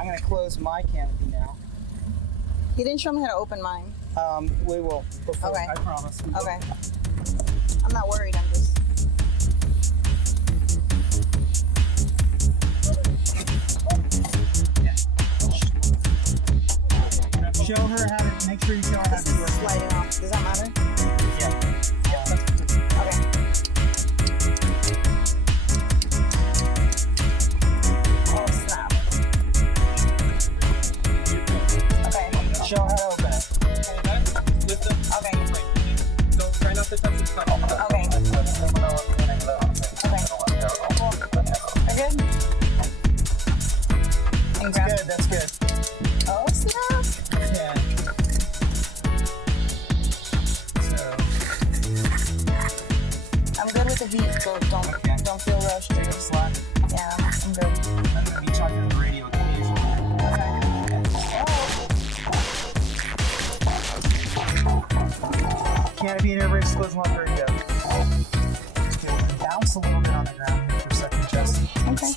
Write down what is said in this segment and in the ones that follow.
I'm going to close my canopy now. You didn't show me how to open mine. We will. Before, Okay. I promise. Okay. I'm not worried. I'm just. Show her how to. Make sure you show her how to do it. Sliding off. Does that matter? Yeah. Okay. Oh snap. Okay. Show her how to open it. Lift them. Okay. Don't try not to touch the top. Okay. Okay. Cool. We're good? And grab. Good, that's good. Oh snap. Yeah. So, I'm good with the heat, so don't feel rushed or slack. yeah, I'm good. I'm going to be talking to the radio occasionally. Canopy and air brakes close one for you. Just go bounce a little bit on the ground here for a second, Jessie. Okay.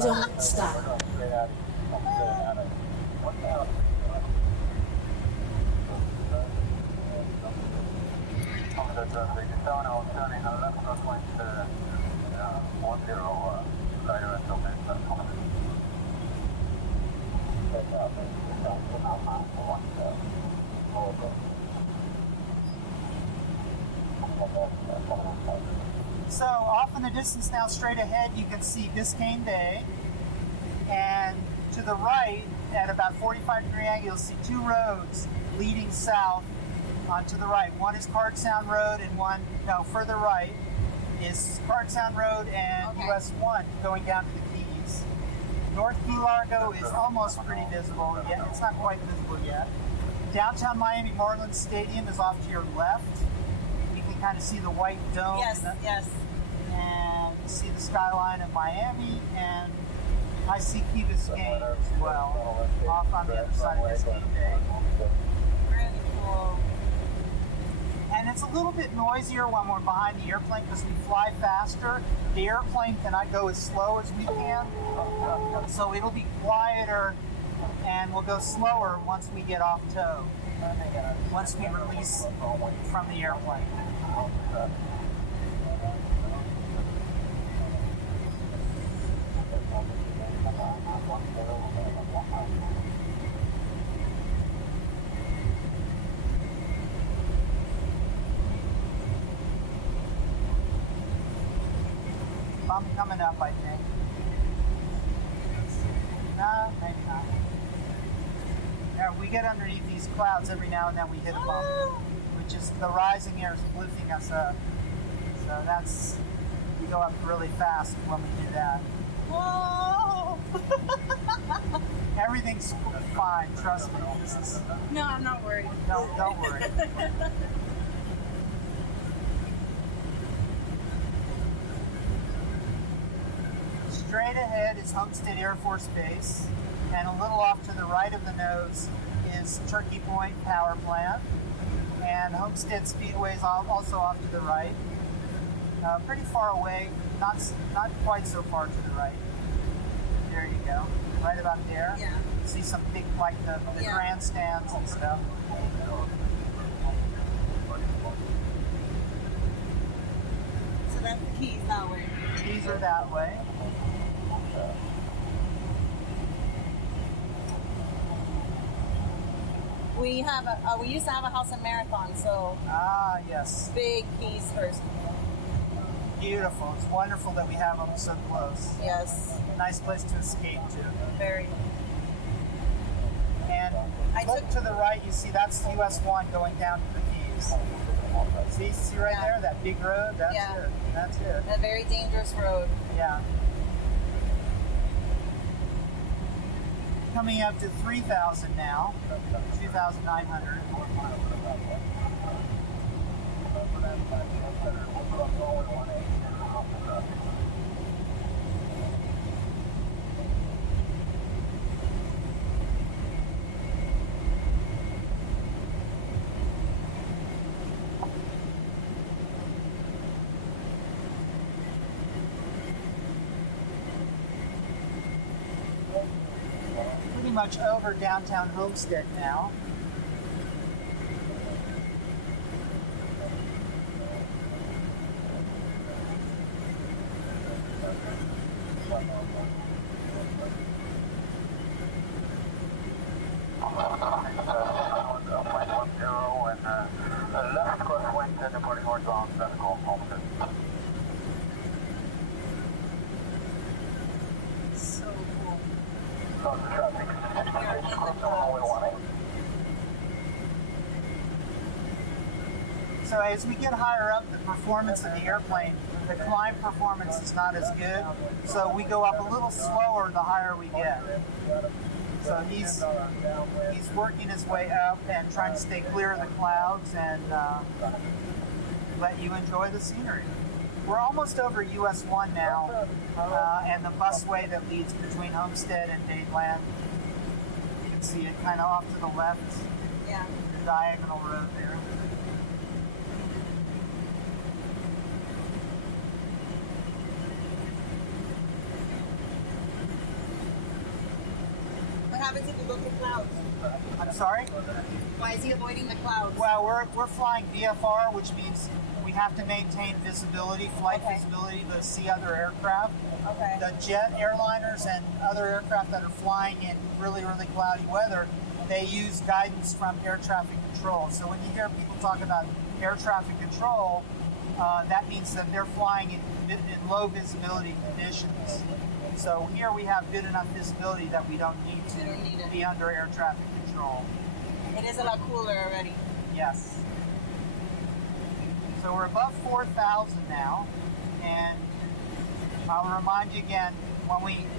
Don't stop. So off in the distance now, straight ahead, you can see Biscayne Bay, and to the right, at about 45-degree angle, you'll see two roads leading south to the right. One is Card Sound Road, and further right is Card Sound Road and US 1 going down to the Keys. North Key Largo is almost pretty visible yet. It's not quite visible yet. Downtown Miami Marlins Stadium is off to your left. You can kind of see the white dome. Yes. And see the skyline of Miami, and I see Key Biscayne as well, off on the other side of Biscayne Bay. Really cool. And it's a little bit noisier when we're behind the airplane because we fly faster. The airplane cannot go as slow as we can, so it'll be quieter, and we'll go slower once we get off tow, once we release from the airplane. Bump coming up, I think. No, maybe not. there, we get underneath these clouds every now and then. We hit a bump, which is the rising air is lifting us up. So that's, we go up really fast when we do that. Whoa! Everything's fine, trust me. This is, No, I'm not worried. don't worry. Straight ahead is Homestead Air Force Base, and a little off to the right of the nose is Turkey Point Power Plant, and Homestead Speedway is also off to the right. Pretty far away, not quite so far to the right. There you go, right about there. Yeah. You see some big, like the Yeah. grandstands and stuff. So that's the keys that way. These are that way. We used to have a house in Marathon, so Ah, yes. big keys first. Beautiful. It's wonderful that we have them so close. Yes, Nice place to escape to. very. And I look took- to the right, you see that's US 1 going down to the Keys. See right Yeah. there, that big road? That's Yeah. it. That's it. A very dangerous road. Yeah. Coming up to 3,000 now, 2,900. Pretty much over downtown Homestead now. Left crosswind departing northbound, that's called Homestead. So cool. Lots of traffic, 66 crossing runway 18. So as we get higher up, the performance of the airplane, the climb performance is not as good. So we go up a little slower the higher we get. So he's working his way up and trying to stay clear of the clouds and let you enjoy the scenery. We're almost over US 1 now, and the busway that leads between Homestead and Dadeland. You can see it kind of off to the left, Yeah. the diagonal road there. What happens if you look at clouds? I'm sorry? Why is he avoiding the clouds? Well, we're flying VFR, which means we have to maintain visibility, flight Okay. visibility to see other aircraft. Okay. The jet airliners and other aircraft that are flying in really, really cloudy weather, they use guidance from air traffic control. So when you hear people talk about air traffic control, that means that they're flying in low visibility conditions. So here we have good enough visibility that we don't need We don't need to it. be under air traffic control. It is a lot cooler already. Yes. So we're above 4,000 now, and I'll remind you again,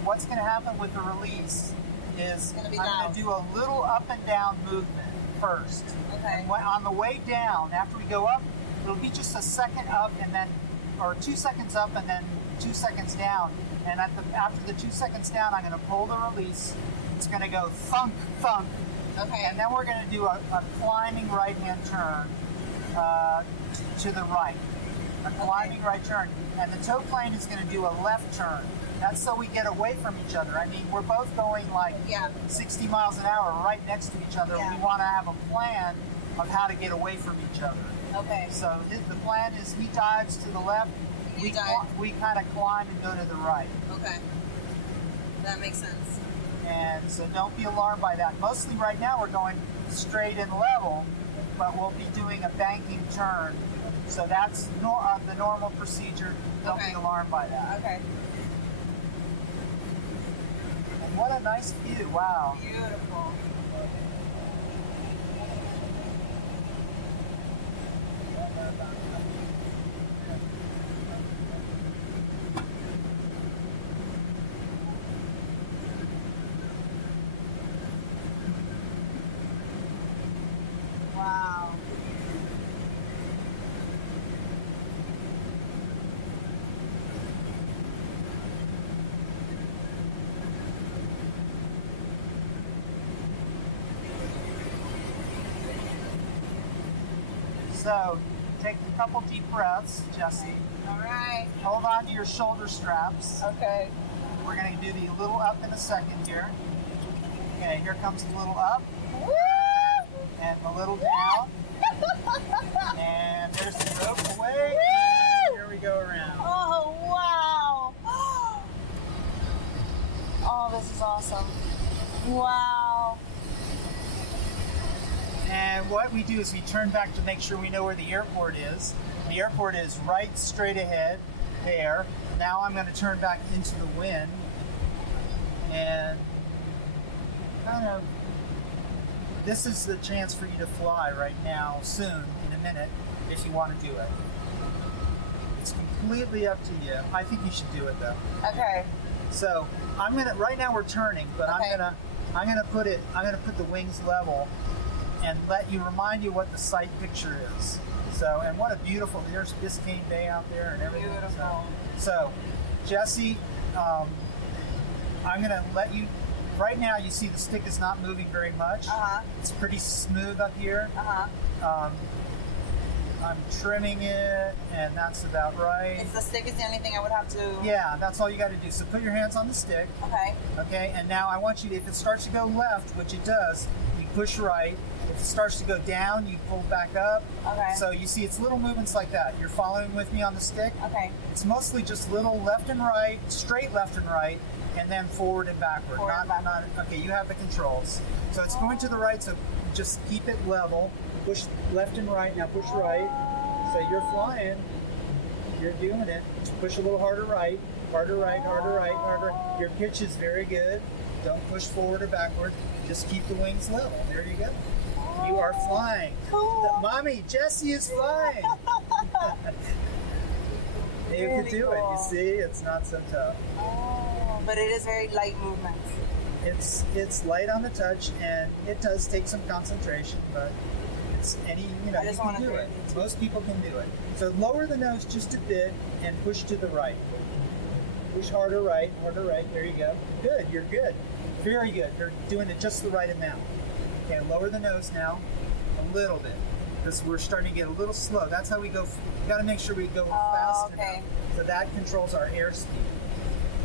what's going to happen with the release is gonna be I'm loud. going to do a little up and down movement first. Okay. And on the way down, after we go up, it'll be just a second up and then, or 2 seconds up and then 2 seconds down. And after the 2 seconds down, I'm going to pull the release. It's going to go thunk, thunk. Okay. And then we're going to do a climbing right-hand turn to the right. A climbing right turn. And the tow plane is going to do a left turn. That's so we get away from each other. I mean, we're both going like Yeah. 60 miles an hour right next to each other. Yeah. We want to have a plan of how to get away from each other. Okay. So the plan is he dives to the left, You dive. we kind of climb and go to the right. Okay. That makes sense. And so don't be alarmed by that. Mostly right now we're going straight and level, but we'll be doing a banking turn. So that's the normal procedure. Don't Okay. be alarmed by that. Okay. And what a nice view. Wow. Beautiful. So take a couple deep breaths, Jessie. All right. Hold on to your shoulder straps. Okay. We're going to do the little up in a second here. Okay, here comes the little up Woo! and the little down. And there's the rope away. And here we go around. Oh, wow. Oh, this is awesome. Wow. And what we do is we turn back to make sure we know where the airport is. The airport is right straight ahead there. Now I'm going to turn back into the wind and kind of, this is the chance for you to fly right now, soon, in a minute, if you want to do it. It's completely up to you. I think you should do it though. Okay. So right now we're turning, but Okay. Beautiful. So, Jessie, I'm gonna let you, right now you see the stick is not moving very much. Uh-huh. It's pretty smooth up here. Uh-huh. I'm trimming it, and that's about right. If the stick is the only thing I would have to... Yeah, that's all you got to do. So put your hands on the stick. Okay. Okay, and now I want you to, if it starts to go left, which it does, you push right. If it starts to go down, you pull back up. Okay. So you see it's little movements like that. You're following with me on the stick? Okay. It's mostly just little left and right, straight left and right, and then forward and backward. Forward and backward. Okay, you have the controls. So it's going to the right, so just keep it level. Push left and right, now push right. So you're flying. You're doing it. Push a little harder right, harder right, harder right, harder. Your pitch is very good. Don't push forward or backward. Just keep the wings level. There you go. You are flying. Cool. Mommy, Jessie is flying. You can Really do it. cool. You see, it's not so tough. Oh, but it is very light movement. It's light on the touch, and it does take some concentration, but it's I you just can wanna do do it. it. Most people can do it. So lower the nose just a bit and push to the right. Push harder right, harder right. There you go. Good. You're good. Very good. You're doing it just the right amount. Okay, lower the nose now a little bit because we're starting to get a little slow. That's how we go. We got to make sure we go fast okay. enough. So that controls our airspeed.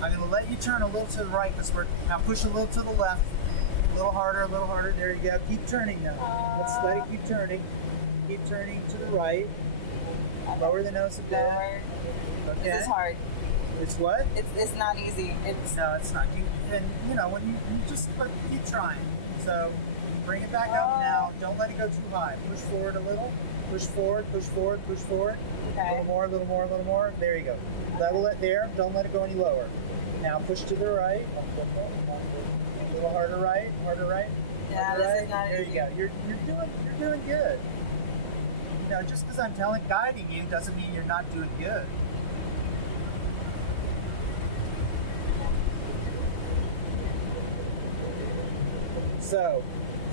I'm going to let you turn a little to the right because we're now push a little to the left. A little harder, a little harder. There you go. Keep turning now. Let's let it keep turning. Keep turning to the right. Lower the nose a bit. Lower. Okay. This is hard. It's what? It's not easy. It's No, it's not. When you just keep trying. So bring it back up now. Don't let it go too high. Push forward a little. Push forward, push forward, push forward. Okay. A little more, a little more, a little more. There you go. Level it there. Don't let it go any lower. Now push to the right. A little harder right, harder right. Yeah, harder this right. is not There easy. you go. You're doing good. Just because I'm guiding you doesn't mean you're not doing good. So,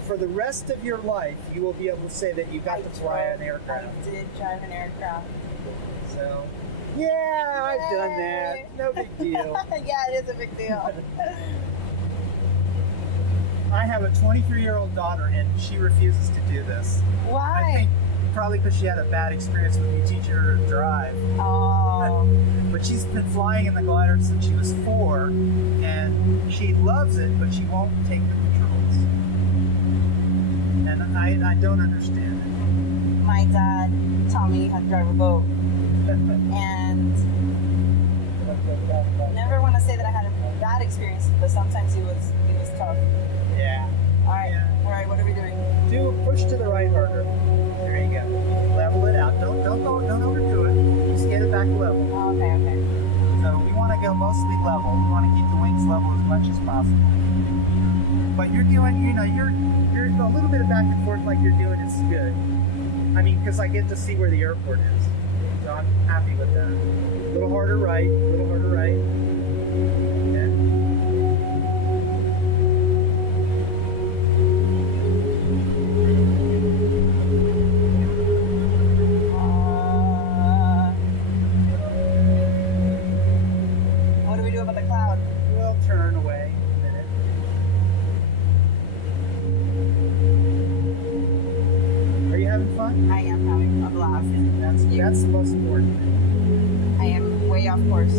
for the rest of your life, you will be able to say that you got to fly an aircraft. I did drive an aircraft. So, yeah, I've done that. No big deal. Yeah, it is a big deal. I have a 23-year-old daughter, and she refuses to do this. I Why? think probably because she had a bad experience with me teaching her to drive. Oh. But she's been flying in the glider since she was 4, and she loves it, but she won't take the controls. And I don't understand it. My dad taught me how to drive a boat. And never want to say that I had a bad experience, but sometimes he was tough. Yeah. Alright. Yeah. Alright, what are we doing? Push to the right harder. There you go. Level it out. Don't overdo it. Just get it back level. Oh, okay. So we want to go mostly level. We want to keep the wings level as much as possible. But you're doing, you're a little bit of back and forth like you're doing is good. I mean, because I get to see where the airport is. So I'm happy with that. A little harder right, a little harder right. Okay. What do we do about the cloud? We'll turn away in a minute. Are you having having fun? I am having a blast. That's the most important thing. I am way off course.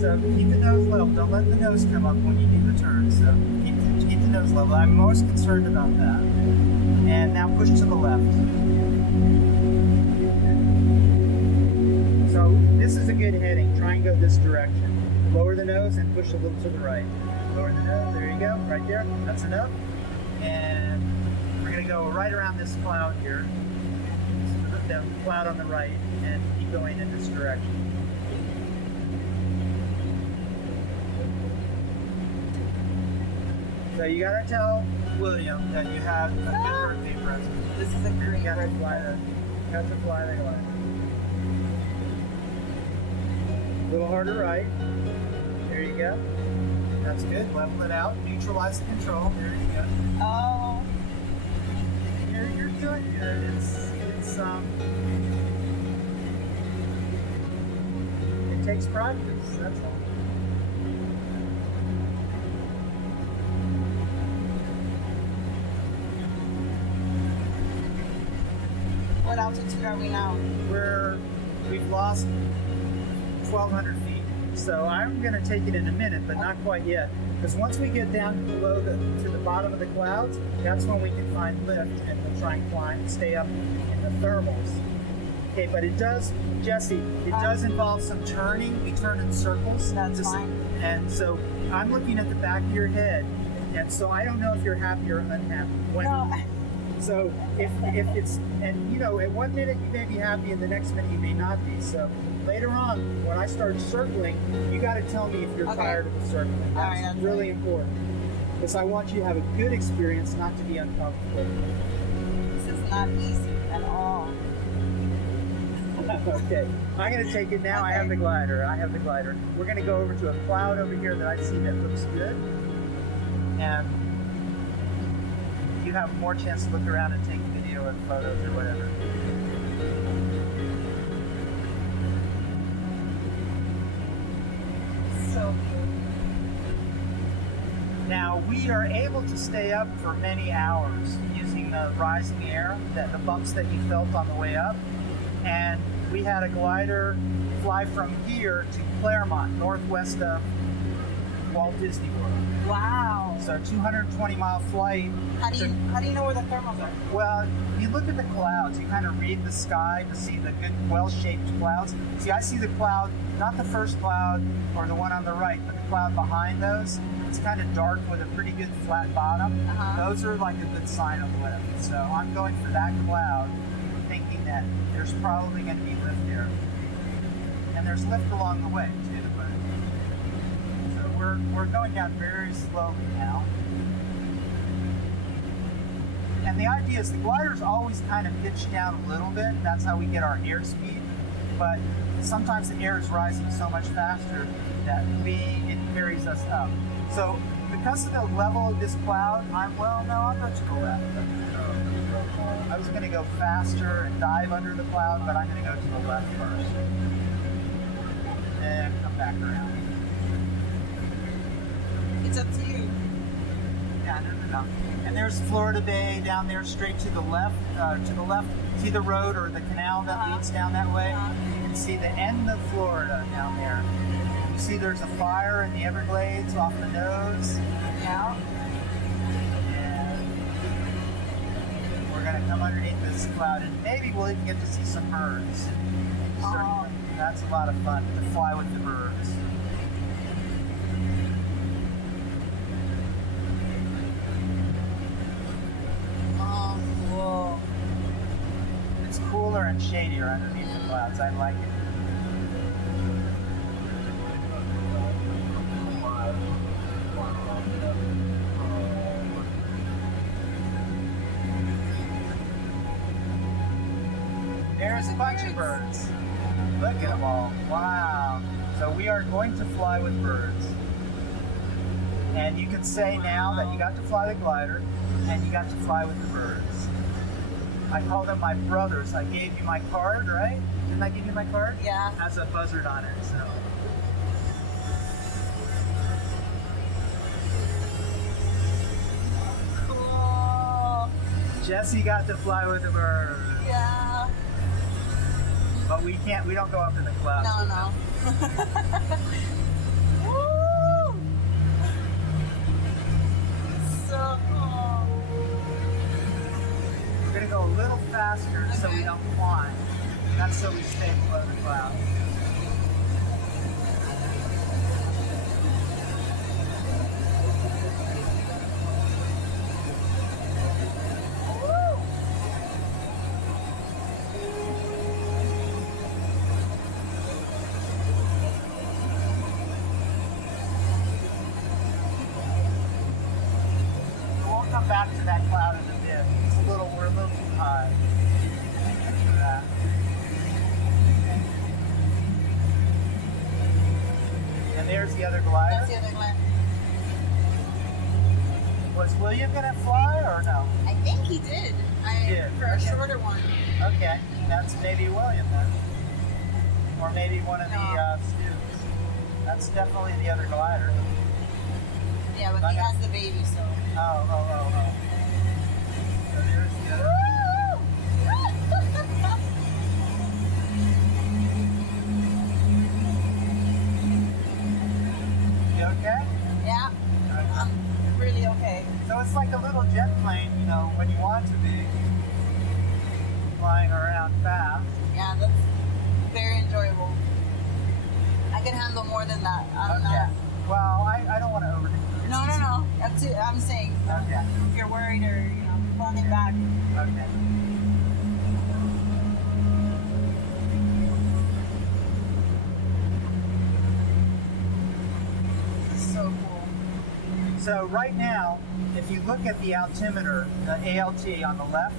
So keep the nose level. Don't let the nose come up when you do the turn. So keep the nose level. I'm most concerned about that. And now push to the left. So this is a good heading. Try and go this direction. Lower the nose and push a little to the right. Lower the nose. There you go. Right there. That's enough. And we're going to go right around this cloud here. The cloud on the right, and keep going in this direction. So you gotta tell William that you had a good birthday present. This is a great You got to birthday. fly the glider. A little harder right. There you go. That's good. Level it out. Neutralize the control. There you go. Oh, You're doing good. It takes practice. That's all. what altitude are we now? We've lost 1,200 feet. So I'm going to take it in a minute, but not quite yet. Because once we get down below to the bottom of the clouds, that's when we can find lift, and we'll try and climb and stay up in the thermals. Okay, but it does, Jessie, it does involve some turning. We turn in circles. That's fine. And so I'm looking at the back of your head, and so I don't know if you're happy or unhappy. No. So if it's, and you know, at 1 minute you may be happy, and the next minute you may not be. So later on, when I start circling, you got to tell me if you're Okay. tired of the circling. All right, That's that's really important. Because I want you to have a good experience, not to be uncomfortable. This is not easy at all. Okay, I'm going to take it now. I have the glider. We're going to go over to a cloud over here that I see that looks good. And you have more chance to look around and take video or photos or whatever. So Now, we are able to stay up for many hours using the rising air, the bumps that you felt on the way up. And we had a glider fly from here to Claremont, northwest of Walt Disney World. wow. So 220-mile flight. How do you know where the thermals are? Well, you look at the clouds, you kind of read the sky to see the good, well-shaped clouds. See, I see the cloud, not the first cloud or the one on the right, but the cloud behind those. It's kind of dark with a pretty good flat bottom. Uh-huh. Those are like a good sign of lift. So I'm going for that cloud, thinking that there's probably going to be lift there. And there's lift along the way, too. But so we're going down very slowly now. And the idea is the glider's always kind of pitched down a little bit. That's how we get our airspeed. But sometimes the air is rising so much faster that it carries us up. So because of the level of this cloud, I'll go to the left. I was going to go faster and dive under the cloud, but I'm going to go to the left first. And come back around. It's up to you. Yeah, no. And there's Florida Bay down there, straight to the left. See the road or the canal that leads down that way? You can see the end of Florida down there. You see there's a fire in the Everglades off the nose. Yeah. And we're going to come underneath this cloud, and maybe we'll even get to see some birds. Certainly. That's a lot of fun to fly with the birds. Whoa. It's cooler and shadier underneath the clouds. I like it. There's a bunch of birds. Look at them all. Wow. So we are going to fly with birds. And you can say now that you got to fly the glider and you got to fly with the birds. I call them my brothers. I gave you my card, right? Didn't I give you my card? Yeah. Has a buzzard on it, so. Jessie got to fly with the bird. Yeah. But we can't, we don't go up in the clouds. No. Woo! So cool. We're gonna go a little faster so we don't climb. That's so we stay below the clouds. Come back to that cloud in a bit. We're a little too high for that. And there's the other glider. That's the other glider. Was William gonna fly or no? I think he did. For a shorter one. Okay, that's maybe William then. Or maybe one of the students. That's definitely the other glider. Yeah, but he has the baby, so. Oh. So there's the other. You okay? Yeah, I'm really okay. So it's like a little jet plane, you know, when you want to be. Flying around fast. Yeah, that's very enjoyable. I can handle more than that. I'm Okay. not. Well, I don't want to overdo it. No. I'm saying, Okay. if you're worried or, falling back. Okay. So cool. So right now, if you look at the altimeter, the ALT on the left,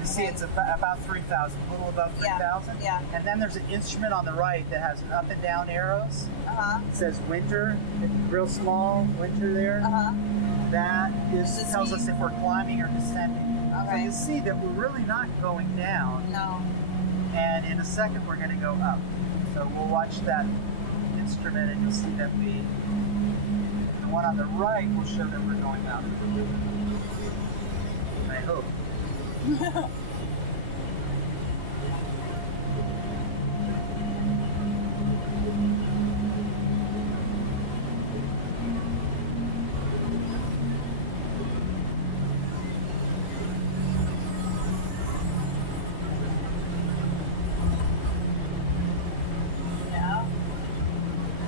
you see it's about 3,000, a little above 3,000. Yeah. And then there's an instrument on the right that has up and down arrows. It says winter, real small, winter there. That tells us if we're climbing or descending. So Okay. you see that we're really not going down. No. And in a second, we're going to go up. So we'll watch that instrument and you'll see that the one on the right will show that we're going up. I hope.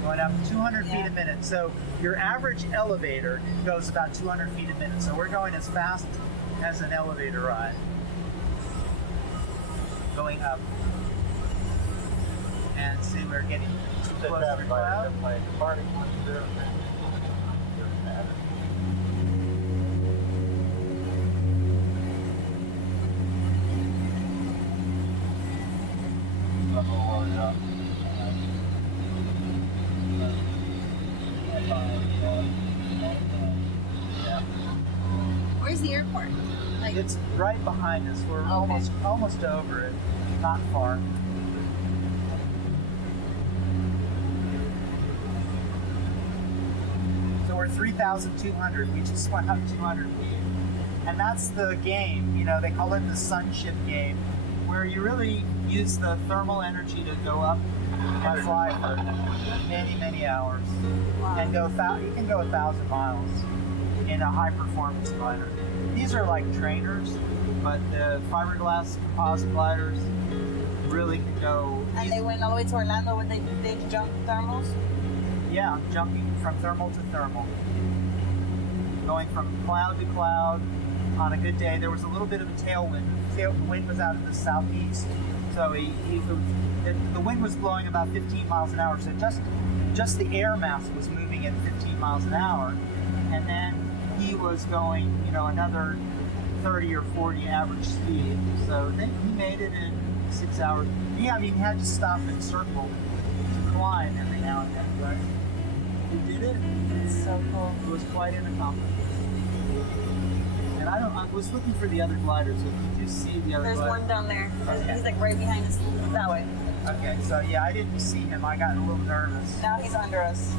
Going up 200 feet a minute. So your average elevator goes about 200 feet a minute. So we're going as fast as an elevator ride. Going up. And see, we're getting too close to the cloud. Where's the airport? Like, It's right behind us. We're almost over it. Not far. So we're 3,200. We just went up 200 feet. And that's the game. You know, they call it the sunship game, where you really use the thermal energy to go up and fly for many, many hours. And go you can go 1,000 miles in a high-performance glider. These are like trainers, but the fiberglass composite gliders really can go. and they went all the way to Orlando when they jumped thermals? Yeah, jumping from thermal to thermal. Going from cloud to cloud. On a good day, there was a little bit of a tailwind. The wind was out of the southeast, so the wind was blowing about 15 miles an hour. So just the air mass was moving at 15 miles an hour, and then he was going, another 30 or 40 average speed. So then he made it in 6 hours. He had to stop and circle to climb every now and then, but he did it. It's so cool. It was quite an accomplishment. And I was looking for the other gliders. So if you do see the other There's glider. one down there. Okay. He's like right behind us that way. Okay, so yeah, I didn't see him. I got a little nervous. Now he's under us.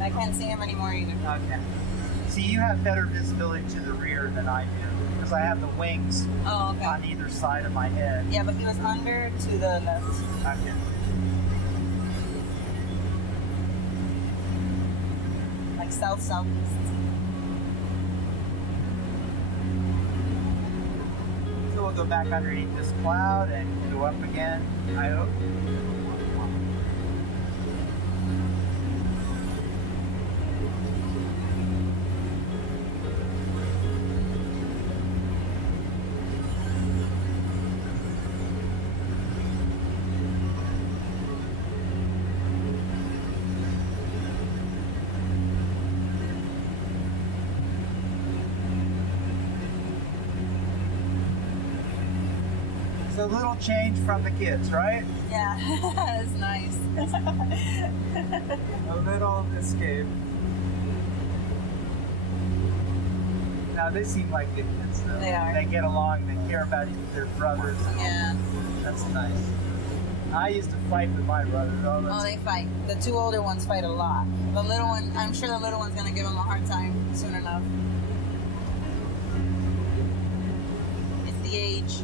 I can't see him anymore either. Okay. See, you have better visibility to the rear than I do because I have the wings Oh, okay. on either side of my head. Yeah, but he was under to the left. Okay. Like southeast. So we'll go back underneath this cloud and go up again, I hope. A little change from the kids, right? Yeah, that's nice. A little escape. Now they seem like good kids though. They are. They get along, they care about their brothers. Yeah. That's nice. I used to fight with my brothers. Oh, they fight. The two older ones fight a lot. The little one, I'm sure the little one's gonna give him a hard time soon enough. It's the age.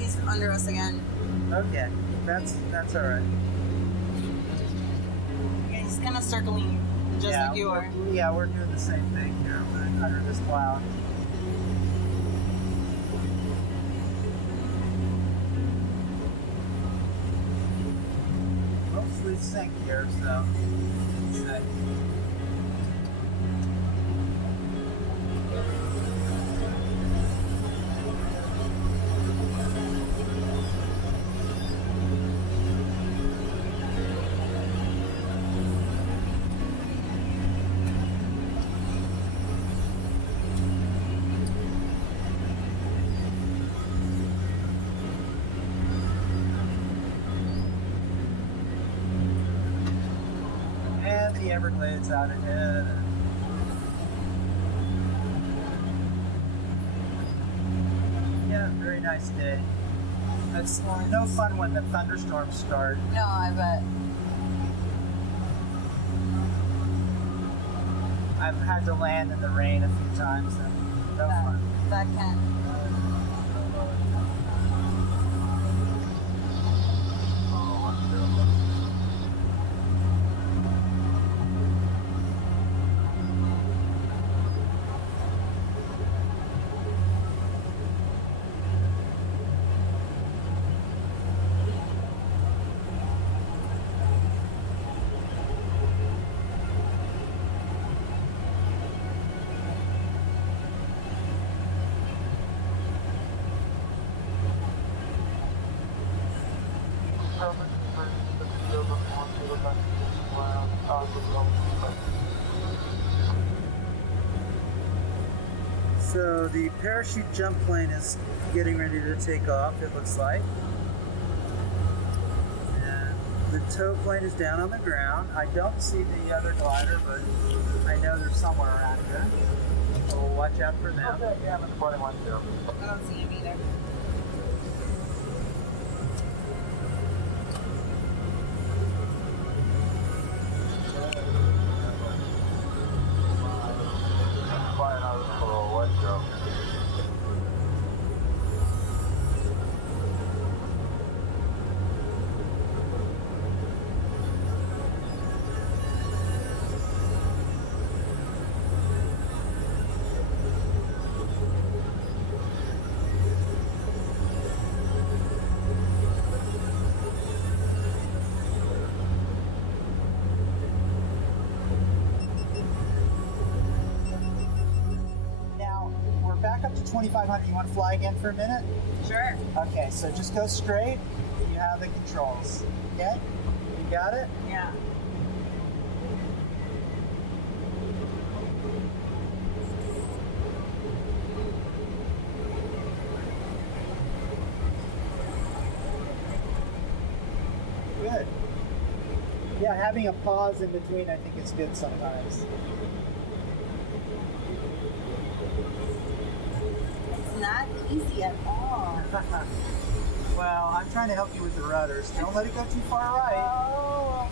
He's under us again. Okay, that's all right. Yeah, he's kind of circling, just like you are. Yeah, we're doing the same thing here. We're under this cloud. Mostly sink here, so let's see. The Everglades out ahead. Yeah, very nice day. It's no fun when the thunderstorms start. No, I bet. I've had to land in the rain a few times and no fun. That can. So the parachute jump plane is getting ready to take off, it looks like. And the tow plane is down on the ground. I don't see the other glider, but I know they're somewhere around here. So we'll watch out for them. Okay, yeah, I'm reporting one too. I don't see him either. Flying out of the little wet joke. Back up to 2,500. You want to fly again for a minute? Sure. Okay, so just go straight. You have the controls. Okay? You got it? Yeah. Good. Yeah, having a pause in between, I think is good sometimes. Not easy at all. Well, I'm trying to help you with the rudders. Don't let it go too far right. Oh.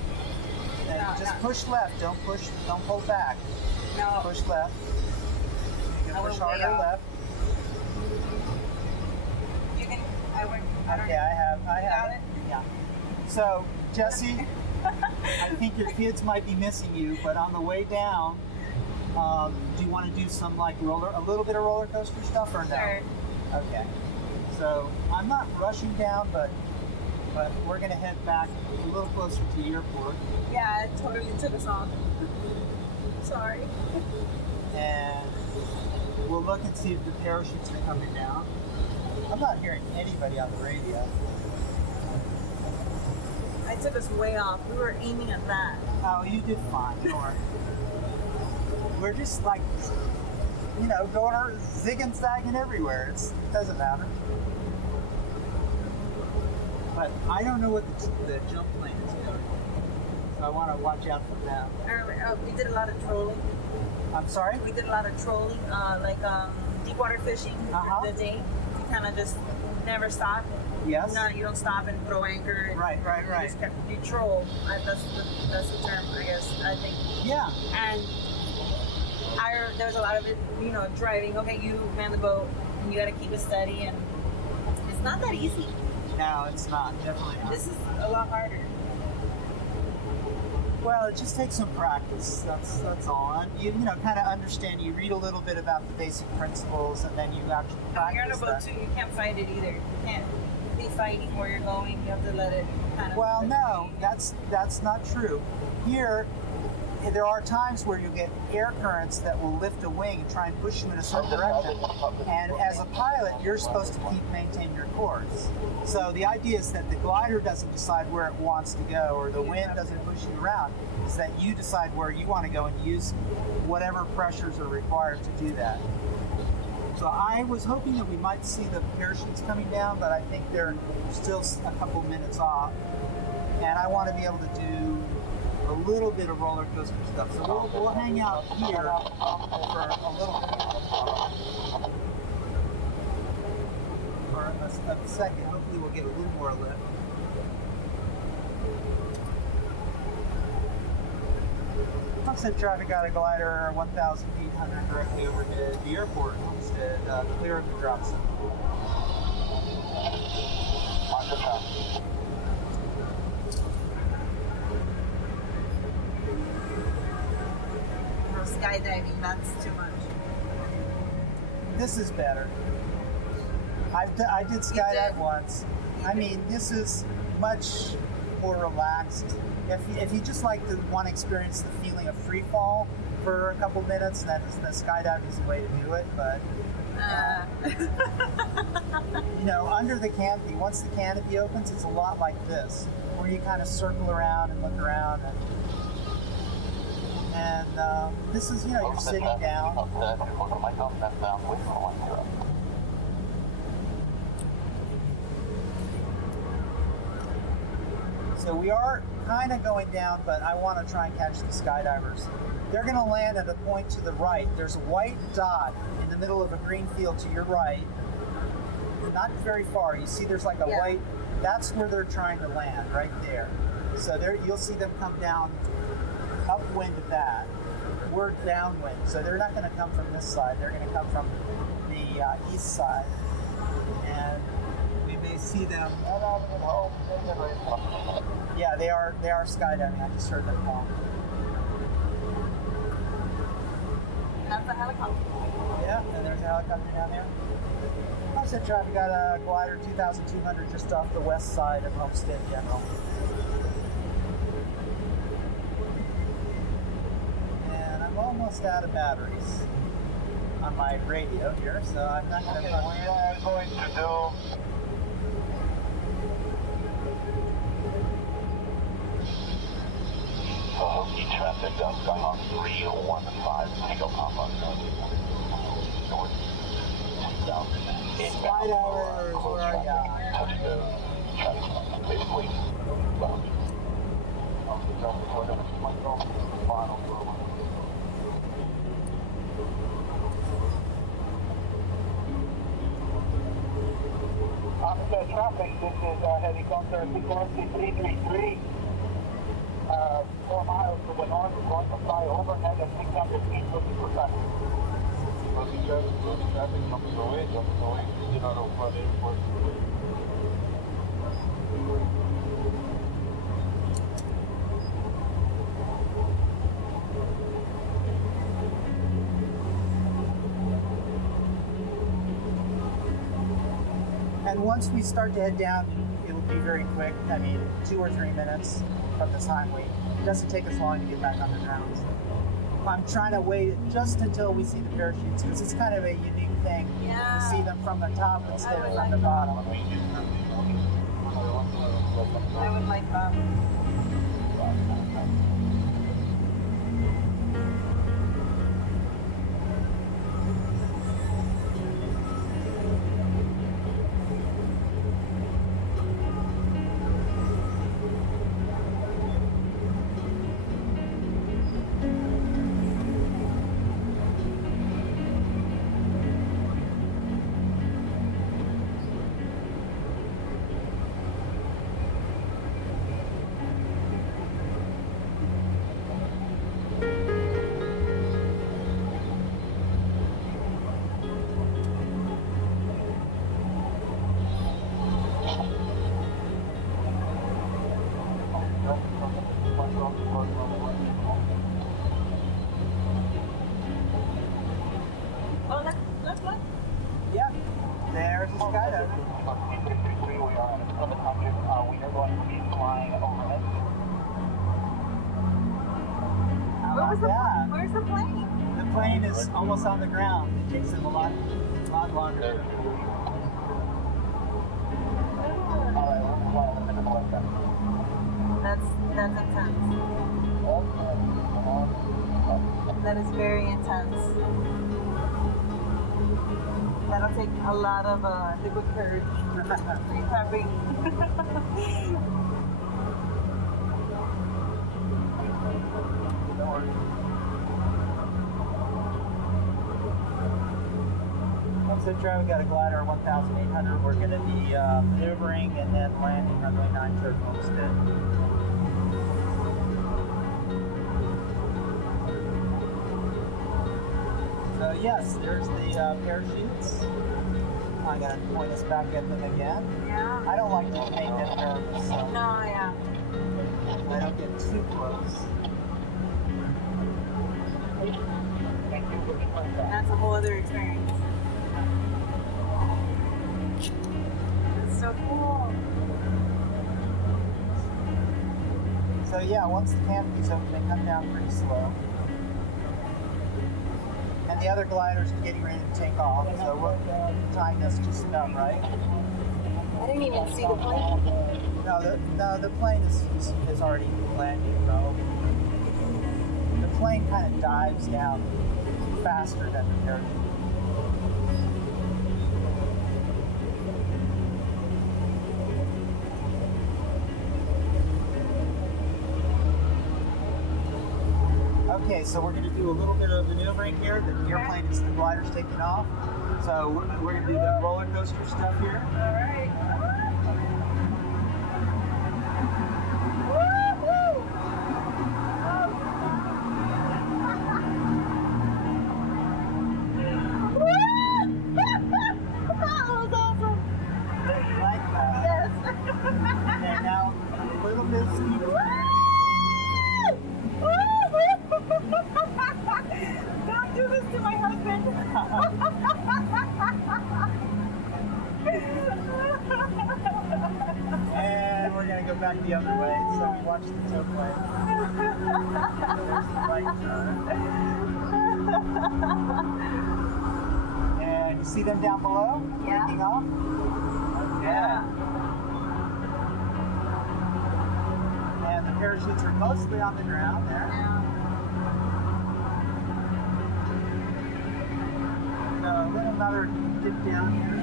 Thank Just push left. Don't pull back. No. Push left. You I can went push way harder off. left. You can. I don't Okay, I have got it. it? Yeah. So, Jessie, I think your kids might be missing you, but on the way down, do you want to do some like a little bit of roller coaster stuff or no? Sure. Okay. So I'm not rushing down, but we're gonna head back a little closer to the airport, Yeah, it totally took us off. Sorry. and we'll look and see if the parachutes are coming down. I'm not hearing anybody on the radio. I took us way off. We were aiming at that. Oh, you did fine. Don't worry. We're just like, going or zigging and zagging everywhere. It doesn't matter. But I don't know what the jump plane is doing, so I want to watch out for that. We did a lot of trolling. I'm sorry? We did a lot of trolling, deep water fishing the day. You kind of just never stop. Yes? No, you don't stop and throw anchor. And Right. You troll. That's the term, I guess. I think. Yeah. And there was a lot of it, driving. Okay, you man the boat, and you got to keep it steady, and it's not that easy. No, it's not. Definitely not. This is a lot harder. Well, it just takes some practice. That's all. And you kind of understand. You read a little bit about the basic principles, and then you actually When you're on a practice boat that. too, you can't fight it either. You can't be fighting where you're going. You have to let it kind of. Well, no, that's not true. Here, there are times where you get air currents that will lift a wing and try and push you in a certain direction. And as a pilot, you're supposed to maintain your course. So the idea is that the glider doesn't decide where it wants to go, or the wind doesn't push you around. Is that you decide where you want to go and use whatever pressures are required to do that. So I was hoping that we might see the parachutes coming down, but I think they're still a couple minutes off. And I want to be able to do a little bit of roller coaster stuff. So we'll hang out here for a little bit. For a second. Hopefully we'll get a little more lift. Homestead traffic got a glider 1,000 feet, 100 directly overhead the airport. Homestead, clear of the drop zone. On the top. No, skydiving, that's too much. This is better. I did skydive once. I mean, this is much more relaxed. If you just want to experience the feeling of free fall for a couple minutes, then the skydiving is the way to do it. But under the canopy, once the canopy opens, it's a lot like this, where you kind of circle around and look around, and this is you're sitting down. So we are kind of going down, but I want to try and catch the skydivers. They're going to land at a point to the right. There's a white dot in the middle of a green field to your right. Not very far. You see there's like a white, that's where they're trying to land, right there. So there you'll see them come down upwind of that. We're downwind. So they're not going to come from this side. They're going to come from the east side. And we may see them. Yeah, they are skydiving. I just heard them call. That's a helicopter. Yeah, and there's a helicopter down there. Homestead traffic got a glider 2,200 just off the west side of Homestead General. And I'm almost out of batteries on my radio here, so I'm not going to. We are going to do. East traffic down Skyhawk 315 Takeoff on north 2000. Skydivers, where are ya? Touch the traffic, basically. Officer traffic, this is helicopter frequency 333. 4 miles to the north, we're going to fly overhead at 600 feet, looking for traffic. Looking traffic, jumping away, you know, from the airport. And once we start to head down, it'll be very quick. I mean, 2 or 3 minutes from the time it doesn't take us long to get back on the ground. So I'm trying to wait just until we see the parachutes because it's kind of a unique thing Yeah. to see them from the top instead of would from like the that. bottom. I would like that. Oh, look. Yeah, there's the skydiver. We are on a summit object. We are going to be flying overhead. How about that? Where's the plane? The plane is almost on the ground. It takes them a lot longer. That's intense. That is very intense. That'll take a lot of liquid courage. Prepping. Once I try, we got a glider 1,800. We're going to be maneuvering and then landing runway 9 turbulence instead. So yes, there's the parachutes. I'm going to point us back at them again. Yeah. I don't like to make them nervous, so No, yeah. I don't get too close. That's a whole other experience. That's so cool. So yeah, once the canopy's open, they come down pretty slow. And the other gliders are getting ready to take off, so we're tying this just about right. I didn't even see the plane. No, the plane is already landing, though. The plane kind of dives down faster than the parachute. Okay, so we're going to do a little bit of maneuvering here. The airplane the glider's taking off. So we're going to do the roller coaster stuff here. All right. Like that. Okay, now a little bit steeper. Don't do this to my husband. And we're going to go back the other way, so we watch the toe plane. There's the right turn. And you see them down below? Yeah. Taking off? Yeah. And the parachutes are mostly on the ground there. So a little another dip down here.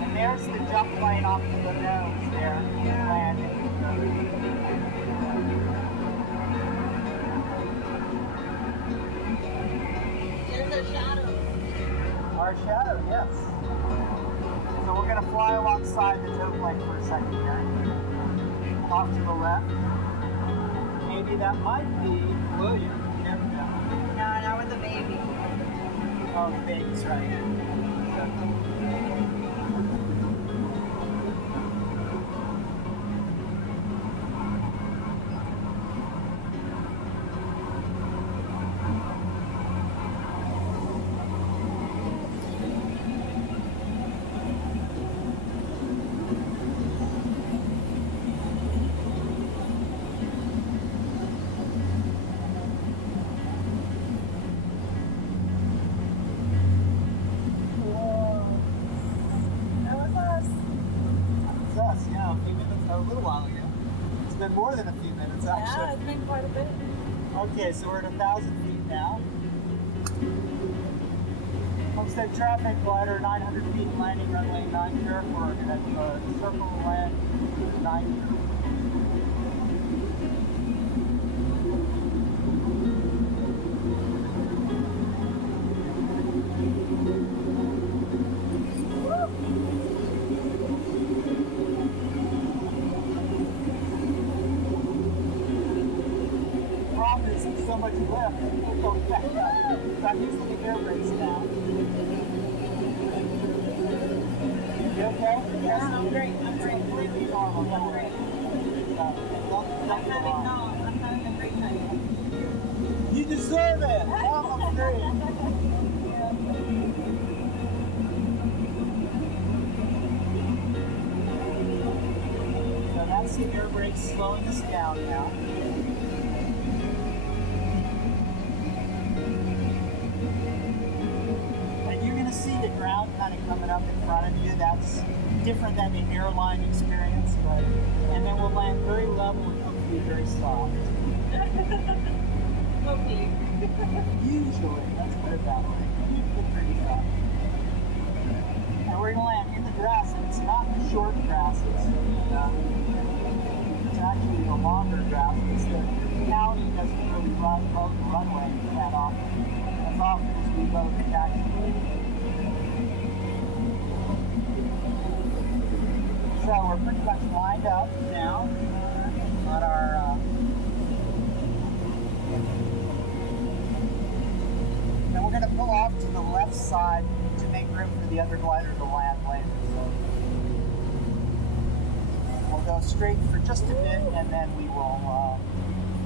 And there's the jump plane off to the nose there, landing. There's a shadow. Our shadow, yes. So we're going going to fly alongside the tow plane for a second here. Off to the left. Maybe that might be William. You never know. No, not with the baby. Oh, the baby's right. Yeah, a few minutes, a little while ago. It's been more than a few minutes, Yeah, actually. it's been quite a bit. Okay, so we're at 1,000 feet now. Homestead traffic, glider 900 feet, landing runway 90. We're going to circle land 90. There's so much lift, it's going back up. So I'm using the air brakes now. You okay? Yeah, I'm great. I'm great. Completely normal. I'm great. I'm having a great time. You deserve it. I'm great. So that's the air brakes slowing us down now. See the ground kind of coming up in front of you. That's different than the airline experience, but and then we'll land very level and hopefully very soft. Okay. Usually, let's put it that way. Usually pretty soft. And we're gonna land in the grass, and it's not the short grass. It's actually the longer grass. Because the county doesn't really load the runway that often. As often as we load the taxiway. So we're pretty much lined up now on our and we're going to pull off to the left side to make room for the other glider to land later. So we'll go straight for just a bit and then we will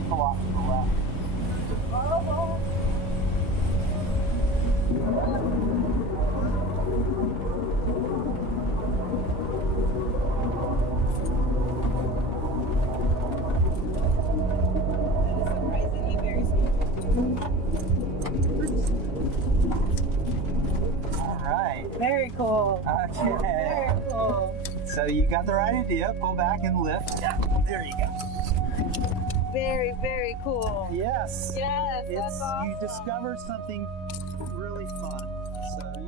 pull off to the left. Very cool. Okay. Very cool. So you got the right idea. Pull back and lift. Yeah, there you go. Very, very cool. Yes. Yes, that's You awesome. discovered something really fun. So